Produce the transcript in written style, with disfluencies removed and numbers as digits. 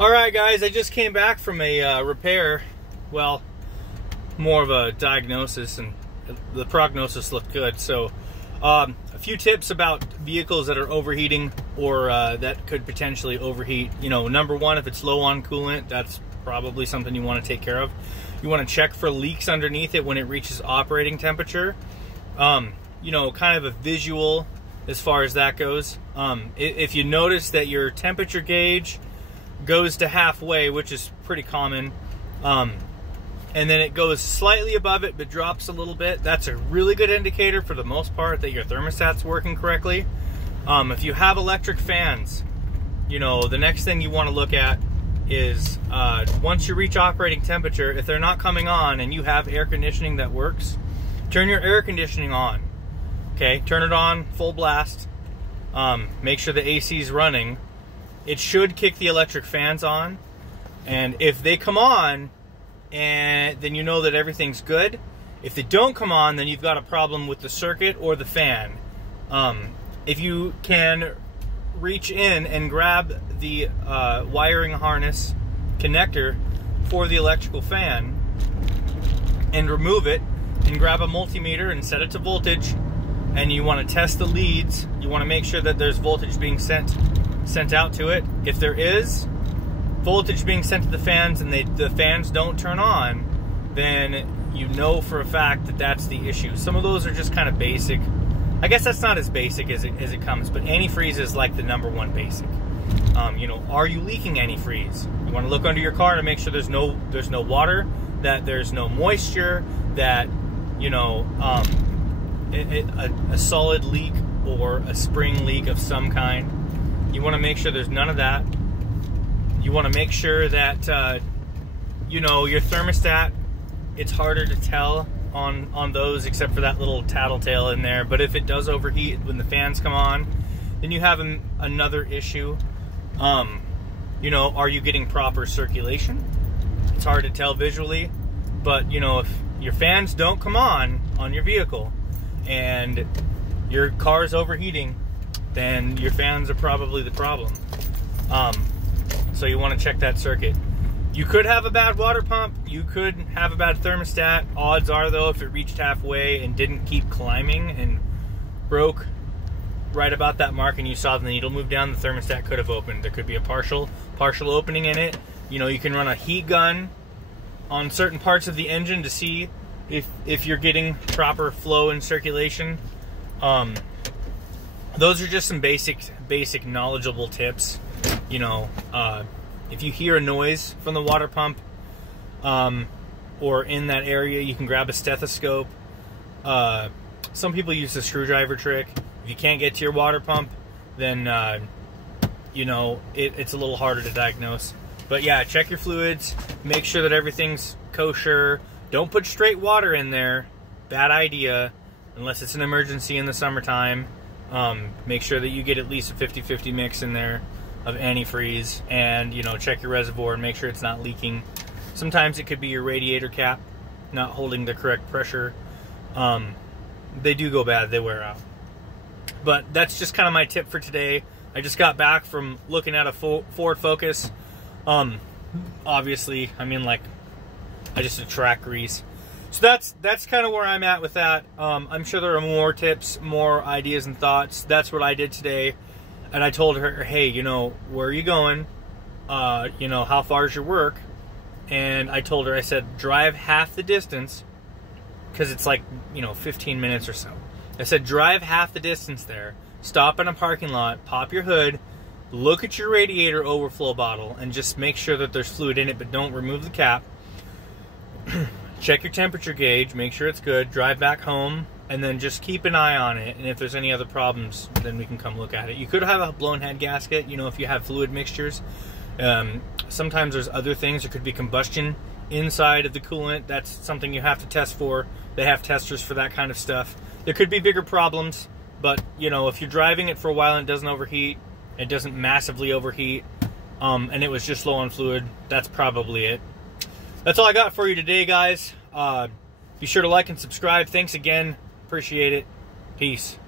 Alright guys, I just came back from a repair. Well, more of a diagnosis, and the prognosis looked good. So a few tips about vehicles that are overheating or that could potentially overheat. You know, number one, if it's low on coolant, that's probably something you want to take care of. You want to check for leaks underneath it when it reaches operating temperature. You know, kind of a visual as far as that goes. If you notice that your temperature gauge goes to halfway, which is pretty common, and then it goes slightly above it but drops a little bit, that's a really good indicator for the most part that your thermostat's working correctly. If you have electric fans, you know, the next thing you want to look at is once you reach operating temperature, if they're not coming on and you have air conditioning that works, turn your air conditioning on. Okay, turn it on full blast. Make sure the AC is running. It should kick the electric fans on, and if they come on, and then you know that everything's good. If they don't come on, then you've got a problem with the circuit or the fan. If you can reach in and grab the wiring harness connector for the electrical fan and remove it, and grab a multimeter and set it to voltage, and you want to test the leads, you want to make sure that there's voltage being sent out to it. If there is voltage being sent to the fans and the fans don't turn on, then you know for a fact that that's the issue. Some of those are just kind of basic. I guess that's not as basic as it comes, but antifreeze is like the number one basic. You know, are you leaking antifreeze? You want to look under your car to make sure there's no water, that there's no moisture, that, you know, a solid leak or a spring leak of some kind. You want to make sure there's none of that. You want to make sure that, you know, your thermostat, it's harder to tell on those except for that little tattletale in there. But if it does overheat when the fans come on, then you have another issue. You know, are you getting proper circulation? It's hard to tell visually, but, you know, if your fans don't come on your vehicle and your car is overheating, then your fans are probably the problem. So you want to check that circuit. You could have a bad water pump. You could have a bad thermostat. Odds are, though, if it reached halfway and didn't keep climbing and broke right about that mark and you saw the needle move down, the thermostat could have opened. There could be a partial opening in it. You know, you can run a heat gun on certain parts of the engine to see if you're getting proper flow and circulation. Those are just some basic knowledgeable tips. You know, if you hear a noise from the water pump or in that area, you can grab a stethoscope. Some people use the screwdriver trick. If you can't get to your water pump, then you know, it's a little harder to diagnose. But yeah, check your fluids, make sure that everything's kosher. Don't put straight water in there. Bad idea, unless it's an emergency in the summertime. Make sure that you get at least a 50-50 mix in there of antifreeze, and, you know, check your reservoir and make sure it's not leaking. Sometimes it could be your radiator cap not holding the correct pressure. They do go bad, they wear out. But that's just kind of my tip for today. I just got back from looking at a Ford Focus. Obviously, I mean, like, I just attract grease. So that's kind of where I'm at with that. I'm sure there are more tips, more ideas and thoughts. That's what I did today. And I told her, hey, you know, where are you going? You know, how far is your work? And I told her, I said, drive half the distance, because it's like, you know, 15 minutes or so. I said, drive half the distance there, stop in a parking lot, pop your hood, look at your radiator overflow bottle, and just make sure that there's fluid in it, but don't remove the cap. Check your temperature gauge, make sure it's good, drive back home, and then just keep an eye on it. And if there's any other problems, then we can come look at it. You could have a blown head gasket, you know, if you have fluid mixtures. Sometimes there's other things. There could be combustion inside of the coolant. That's something you have to test for. They have testers for that kind of stuff. There could be bigger problems, but, you know, if you're driving it for a while and it doesn't overheat, it doesn't massively overheat, and it was just low on fluid, that's probably it. That's all I got for you today, guys. Be sure to like and subscribe. Thanks again. Appreciate it. Peace.